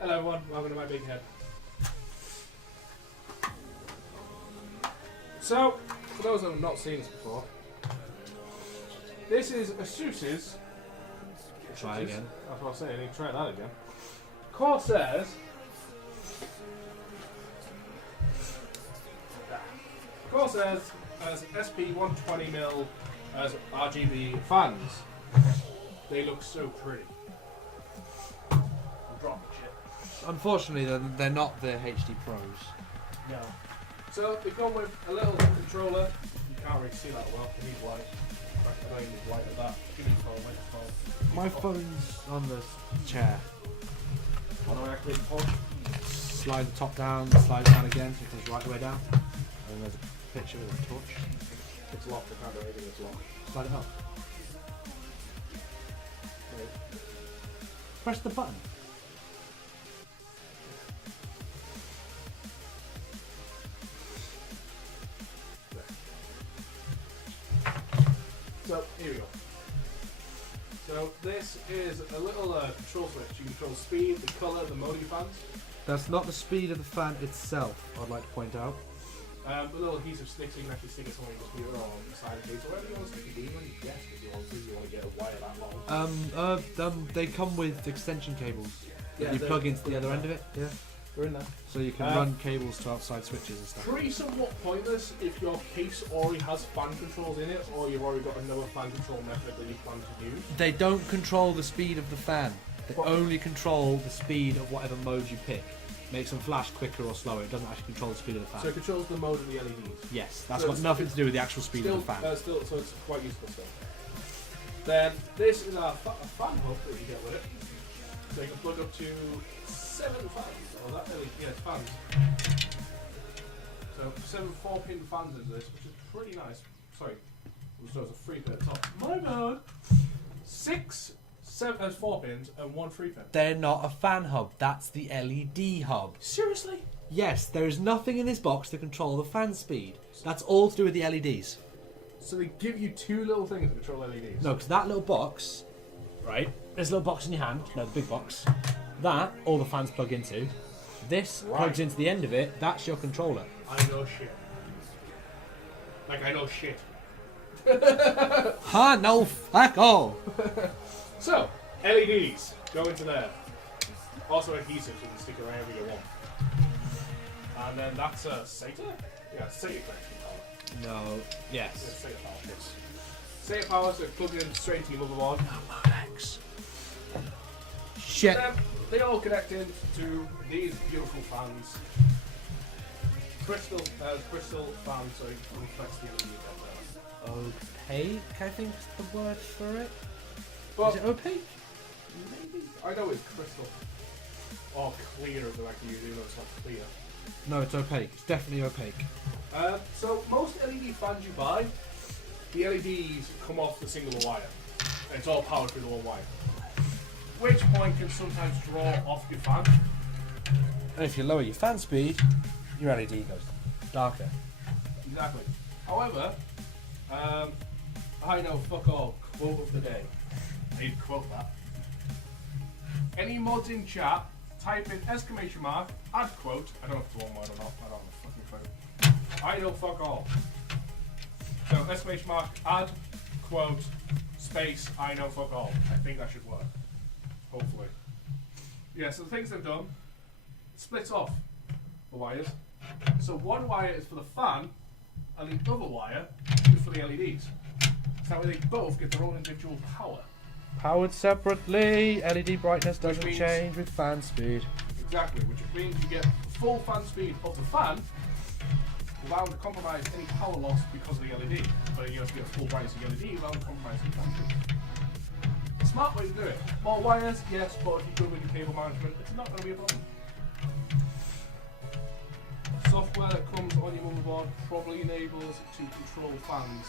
Hello everyone, welcome to my big head. So, for those that have not seen this before, this is Asus's. Try again. That's what I was saying, I need to try that again. Corsairs. Corsairs as SP 120mm as RGB fans. They look so pretty. I'm dropping shit. Unfortunately, they're not the HD Pros. No. So they come with a little controller. You can't really see that well. You need white. In fact, I don't even need white at that. Give me the phone. Where's the phone? My phone's on the chair. How do I activate the phone? Slide the top down, slide it down again so it goes right the way down. And then there's a picture with a torch. It's locked. I can't do anything. It's locked. Slide it up. Wait. Press the button. So here we go. So this is a little control switch. You control speed, the colour, the mode of your fans. That's not the speed of the fan itself, I'd like to point out. The little adhesive sticks, so you can actually stick it somewhere in the computer or on the side of the case, or wherever you want to stick it. Even your desk if you want to. You want to get a wire that long. They come with extension cables that Yeah, you plug into the other end of it. Yeah. We're in there. So you can run cables to outside switches and stuff. Pretty somewhat pointless if your case already has fan controls in it, or you've already got another fan control method that you plan to use. They don't control the speed of the fan. They What? only control the speed of whatever mode you pick. Makes them flash quicker or slower. It doesn't actually control the speed of the fan. So it controls the mode of the LEDs. Yes, that's So got nothing to do with the actual speed Still, of the fan. so it's quite useful still. Then this is a fan hub that you get with it. So you can plug up to 7 fans. Oh, that really, yeah, it's fans. So 7 4-pin fans into this, which is pretty nice. Sorry, so it's a 3-pin at the top. My bad. 6 4 pins and 1 3-pin. They're not a fan hub. That's the LED hub. Seriously? Yes, there is nothing in this box to control the fan speed. That's all to do with the LEDs. So they give you 2 little things to control LEDs. No, because that little box, right? There's a little box in your hand. No, the big box. That all the fans plug into. This plugs into the end of it. That's your controller. I know shit. Like I know shit. Ha! No, fuck all. So, LEDs go into there. Also adhesive, so you can stick it wherever you want. And then that's a SATA? Yeah, SATA connection power. No. Yeah, Yes. SATA power. Yes. SATA power, so it plugs in straight to your motherboard. Modex. Shit. Then they all connect into these beautiful fans. Crystal fans, so it reflects the LED down there. Opaque, I think is the word for it. But Is it opaque? maybe I know it's crystal. Or clear as they like to use, even though it's not clear. No, it's opaque. It's definitely opaque. So most LED fans you buy, the LEDs come off the single wire. And it's all powered through the one wire. Which point can sometimes draw off your fan. And if you lower your fan speed, your LED goes darker. Exactly. However, I know fuck all quote of the day. I need to quote that. Any mods in chat, type in exclamation mark, add quote. I don't know if it's one word or not. I don't have a fucking clue. I know fuck all. So exclamation mark, add quote, space, I know fuck all. I think that should work. Hopefully. Yeah, so the things they've done, splits off the wires. So one wire is for the fan, and the other wire is for the LEDs. So that way they both get their own individual power. Powered separately, LED brightness doesn't means- change with fan speed. Exactly, which means you get full fan speed of the fan without compromising any power loss because of the LED. But you also get full brightness of the LED without compromising fan speed. Smart way to do it. More wires, yes, but if you're good with your cable management, it's not going to be a problem. Software that comes on your motherboard probably enables to control fans.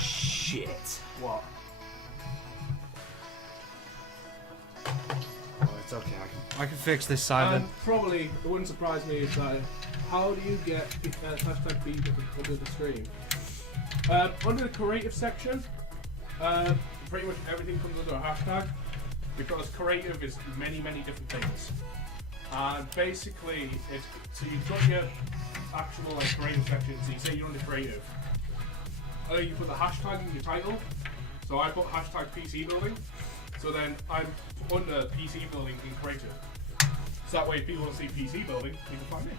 Shit. What? Oh, it's okay. I can fix this, Simon. Probably, it wouldn't surprise me if that. How do you get hashtag feedback under the stream? Under the creative section, pretty much everything comes under a hashtag because creative is many different things. And basically, so you've got your actual like creative section. So you say you're under creative. You put the hashtag in your title. So I put hashtag PC building. So then I'm under PC building in creative. So that way, if people want to see PC building, you can find me.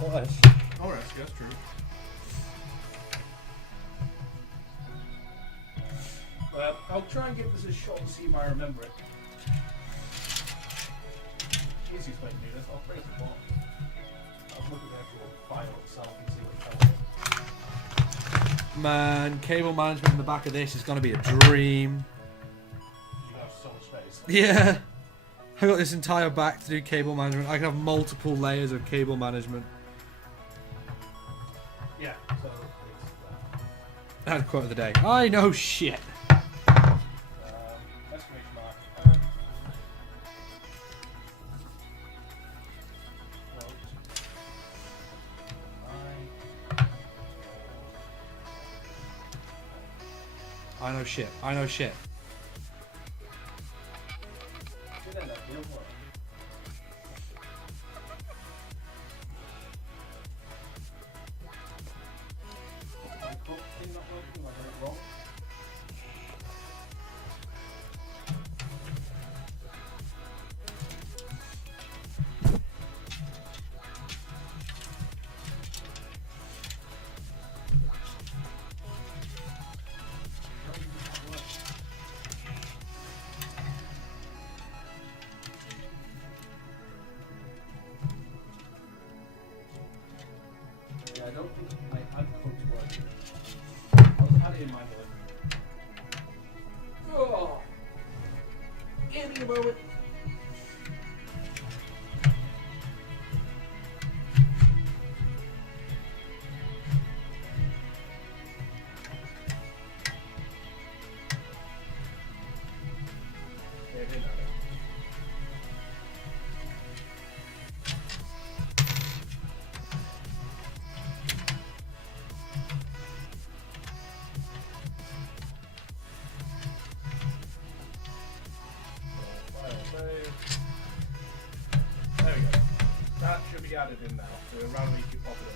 What else? Oh, yes, true. I'll try and get this as short and see if I remember it. Easiest way to do this, I'll bring it to the bottom. I'll look at the actual file itself and see what it tells me. Man, cable management in the back of this is going to be a dream. You have so much space. Yeah. I got this entire back to do cable management. I can have multiple layers of cable management. Yeah, so That's quote of the day. I know shit. exclamation mark. I know shit. I know shit. I don't think my uncooked working. I'll had it in mind already. Oh! Give me a moment. Yeah, I didn't have it. There we go. That should be added in now. So it'll randomly keep popping up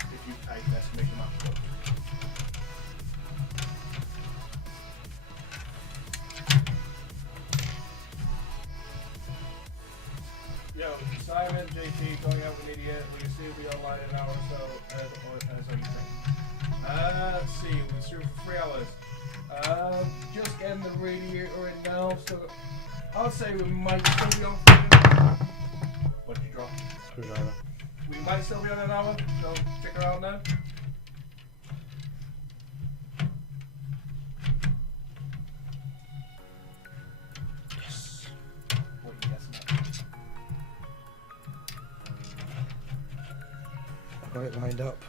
if you type an exclamation mark code. Yo, Simon, JT, going out with idiot. Will you still be online in an hour or so? As you think? Let's see. We'll stream for 3 hours. Just getting the radiator in now, so I'll say we might still be on. What did you drop? Screwdriver. We might still be on an hour, so stick around now. Yes. What are you guessing at? I got it lined up.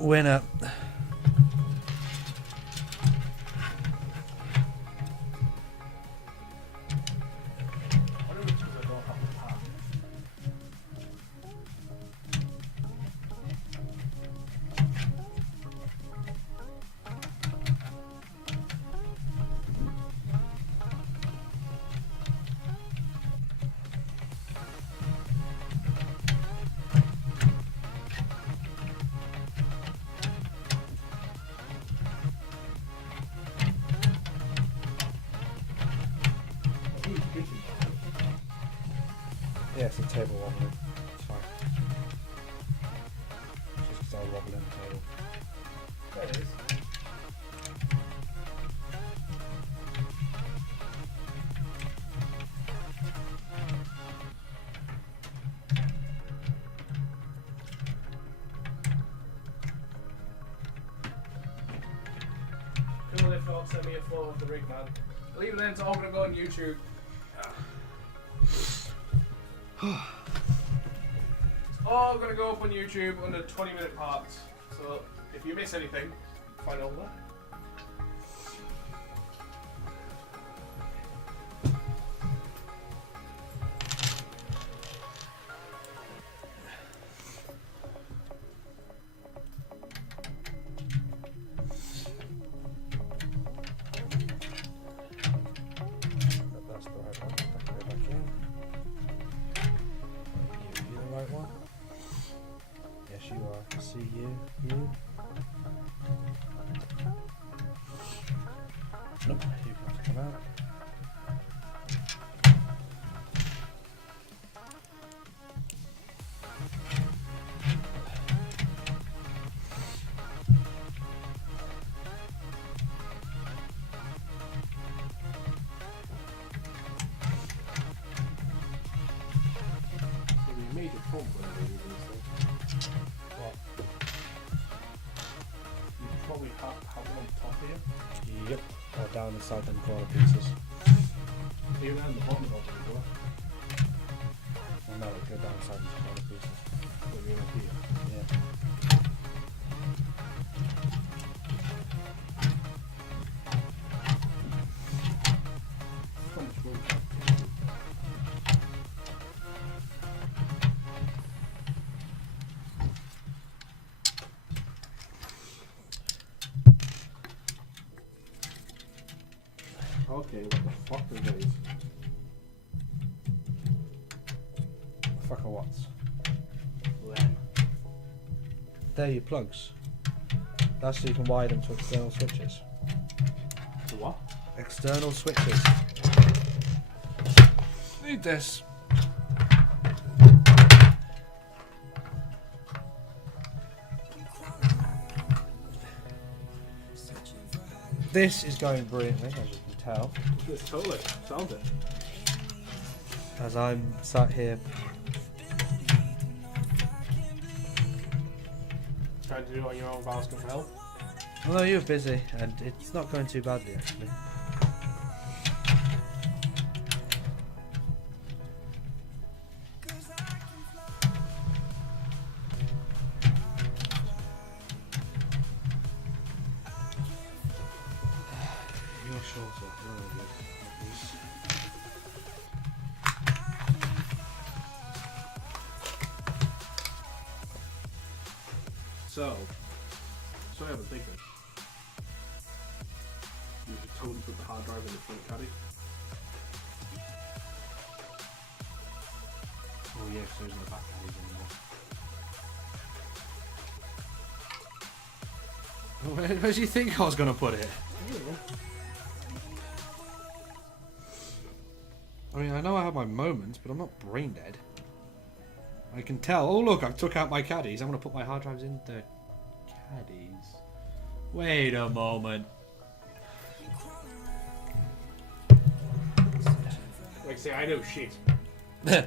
Winner. What are we doing? I don't have the path. Yeah, it's a table wobbling. It's fine. Just because I'll wobble in the table. There it is. Cool if not, send me a photo of the rig, man. Leave it then, it's all gonna go on YouTube. It's all gonna go up on YouTube under 20-minute parts. So if you miss anything, find out that. see you. Nope, you have to come out. Probably have one on top here. Yep, or down inside them corner pieces. Even down the bottom of it as well. Well, no, go down inside these corner pieces. What do you mean up here? Yeah. How much room? Okay, what the fuck are these? Fucker what? Them. They're your plugs. That's so you can wire them to external switches. The what? External switches. Need this. This is going brilliantly, as you can tell, It's totally. Sounds it. as I'm sat here. Trying to do it on your own without asking for help. Well, no, you're busy, and it's not going too badly actually. You're shorter. You're good. So I have a thinking. You should totally put the hard drive in the front caddy. Oh yeah, so there's no back caddies anymore. Where do you think I was going to put it? I mean, I know I have my moments, but I'm not brain dead. I can tell. Oh look, I took out my caddies. I'm going to put my hard drives in the caddies. Wait a moment. Like I say, I know shit.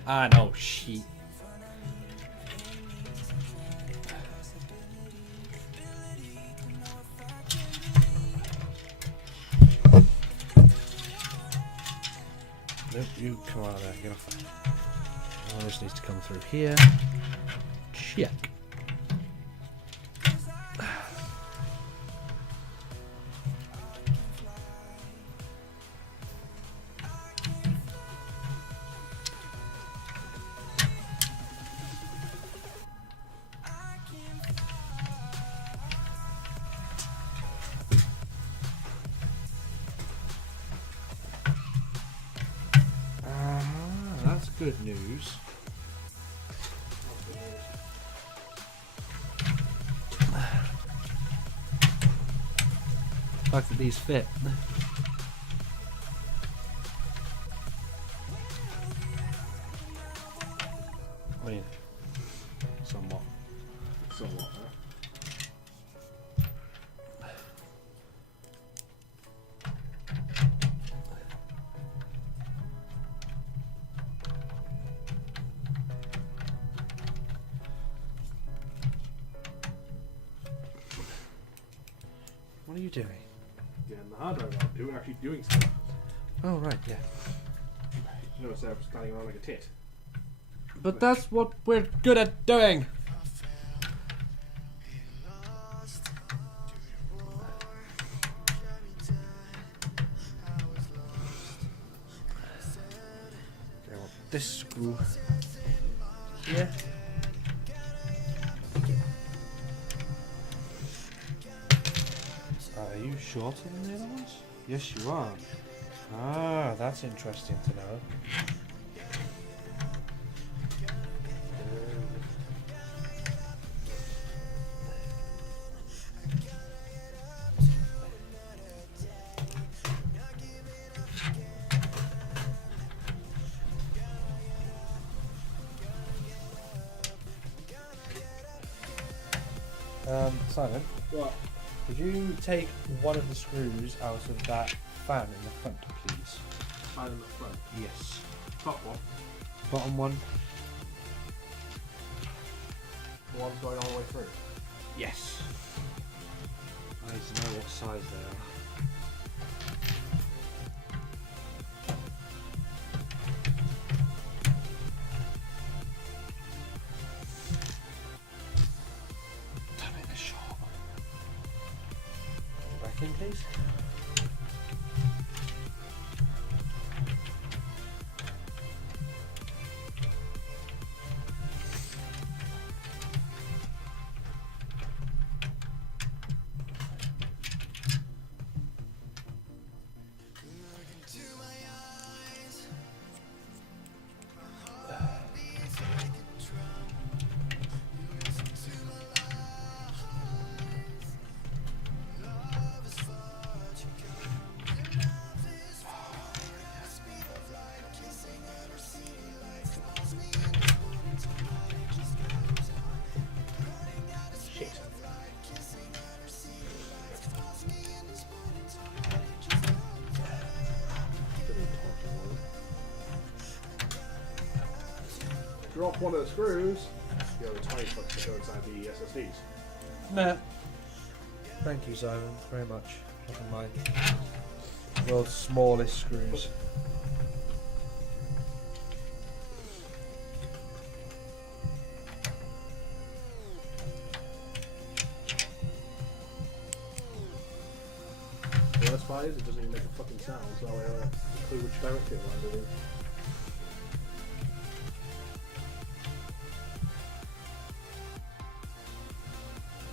I know shit. Nope, you come out of there. Get off that. Oh, this needs to come through here. Check. That's good news. The fact that these fit. I mean, somewhat. Somewhat, huh? What are you doing? Getting the hard drive out. Actually doing stuff. Oh, right, yeah. You notice I was standing around like a tit. But that's what we're good at doing. Okay, well, this screw here. Are you shorter than the other ones? Yes, you are. Ah, that's interesting to know. Simon, What? could you take one of the screws out of that fan in the front, please? Fan in the front. Yes. Top one. Bottom one? The one's going all the way through. Yes. I need to know what size they are. Damn it, they're short. Back in, please. Drop one of the screws. The other 20 bucks to go inside the SSDs. Nah. Thank you, Simon, very much. Dropping my world's smallest screws. The worst part is it doesn't even make a fucking sound, so I have a clue which direction it landed in.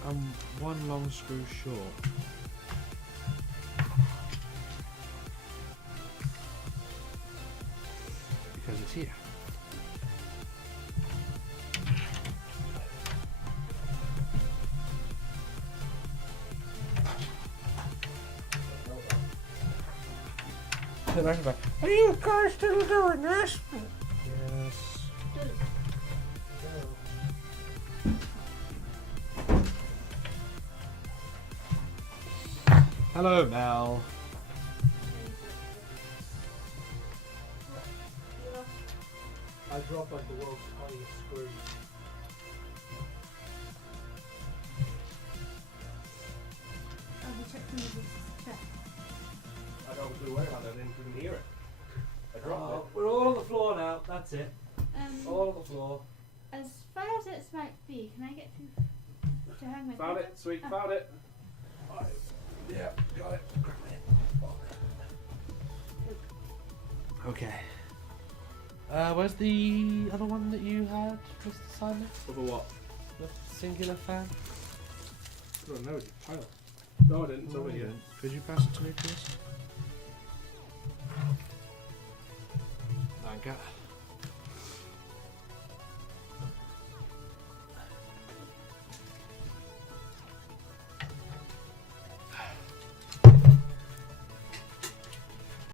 I'm one long screw short. Because it's here. Are you guys still doing this? Yes. Hello, Mel. I dropped like the world's tiniest screw. Have you checked in with this check? I don't know where I didn't even hear it. I dropped it. We're all on the floor now. That's it. All on the floor. As far as it might be, can I get to hang my Found coat? it, sweet, Oh. found it. Yeah, got it. Okay. Where's the other one that you had, Mr. Simon? Over what? The singular fan? I don't know, it's a pile. No, I didn't, it's over here. Could you pass it to me, please? Thank you.